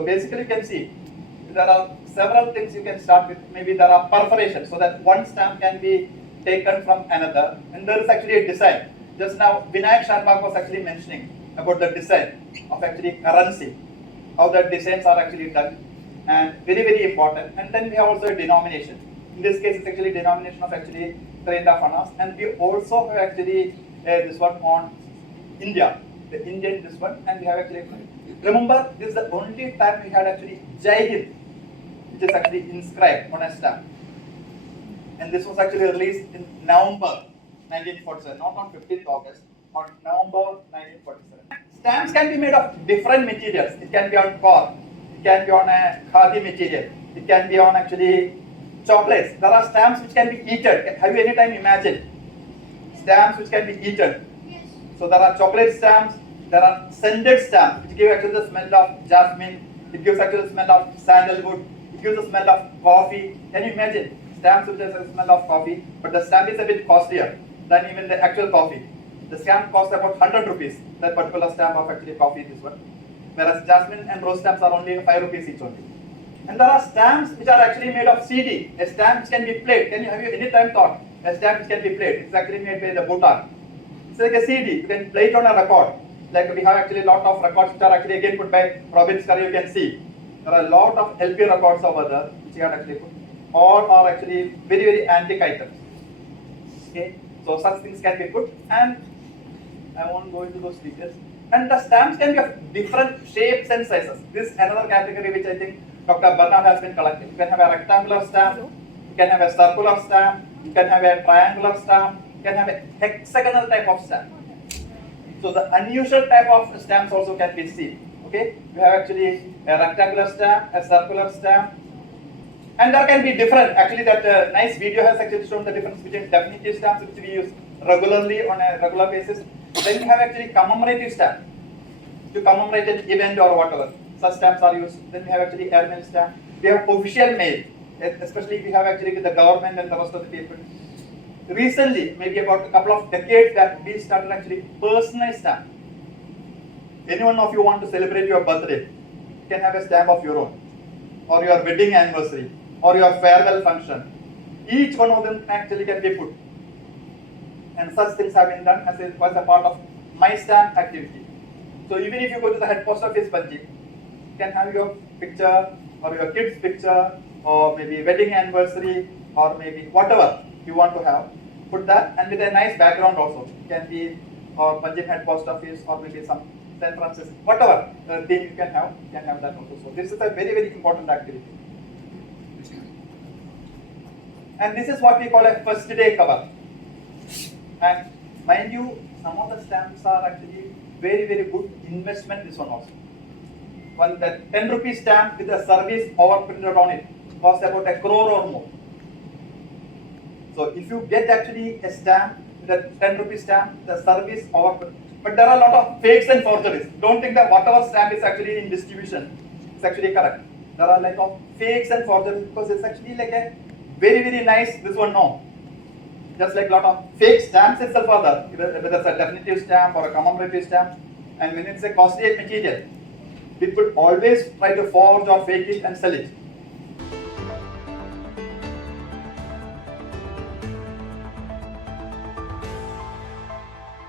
So basically you can see there are several things you can start with. Maybe there are perforations so that one stamp can be taken from another, and there is actually a design. Just now Vinayak Sharma was actually mentioning about the design of actually currency, how the designs are actually done, and very very important. And then we have also a denomination. In this case, it's actually denomination of actually 3.5 annas, and we also have actually this one on India, the Indian this one, and we have actually, remember this is the only time we had actually Jai Hind, which is actually inscribed on a stamp, and this was actually released in November 1947, not on 15th August, on November 1947. Stamps can be made of different materials. It can be on cork, it can be on a khadi material, it can be on actually chocolates. There are stamps which can be eaten. Have you any time imagined stamps which can be eaten? Yes. So there are chocolate stamps, there are scented stamps which give actually the smell of jasmine, it gives actually the smell of sandalwood, it gives the smell of coffee. Can you imagine stamps which has the smell of coffee, but the stamp is a bit costlier than even the actual coffee. The stamp costs about 100 rupees, that particular stamp of actually coffee, this one. Whereas jasmine and rose stamps are only 5 rupees each only. And there are stamps which are actually made of CD. A stamp which can be played. Have you any time thought a stamp which can be played? It's actually made by the Bhutan. It's like a CD. You can play it on a record. Like we have actually a lot of records which are actually again put by Robin Scurry. You can see there are a lot of LP records over there which you have actually put. All are actually very very antique items. Okay, so such things can be put, and I won't go into those details. And the stamps can be of different shapes and sizes. This is another category which I think Dr. Bernard has been collecting. You can have a rectangular stamp, you can have a circular stamp, you can have a triangular stamp, you can have a hexagonal type of stamp. So the unusual type of stamps also can be seen. Okay, we have actually a rectangular stamp, a circular stamp, and there can be different. Actually, that nice video has actually shown the difference between definitive stamps which we use regularly on a regular basis. Then we have actually commemorative stamp to commemorate an event or whatever. Such stamps are used. Then we have actually airmail stamp. We have official mail, especially we have actually with the government and the rest of the people. Recently, maybe about a couple of decades back, we started actually personal stamp. Any one of you want to celebrate your birthday, you can have a stamp of your own, or your wedding anniversary, or your farewell function. Each one of them actually can be put. And such things have been done as a part of my stamp activity. So even if you go to the head post office, Panji, you can have your picture or your kid's picture or maybe wedding anniversary or maybe whatever you want to have. Put that, and with a nice background also. It can be or Panjim head post office or maybe some San Francisco, whatever theme you can have that also. So this is a very very important activity. And this is what we call a first day cover. And mind you, some of the stamps are actually very very good investment. This one also. One that 10 rupee stamp with a service overprinted on it costs about 1 crore or more. So if you get actually a stamp with a 10 rupee stamp, the service overprinted. But there are a lot of fakes and forgeries. Don't think that whatever stamp is actually in distribution is actually correct. There are a lot of fakes and forgeries because it's actually like a very very nice this one no. Just like a lot of fake stamps itself are there, whether it's a definitive stamp or a commemorative stamp. And when it's a costly material, people always try to forge or fake it and sell it.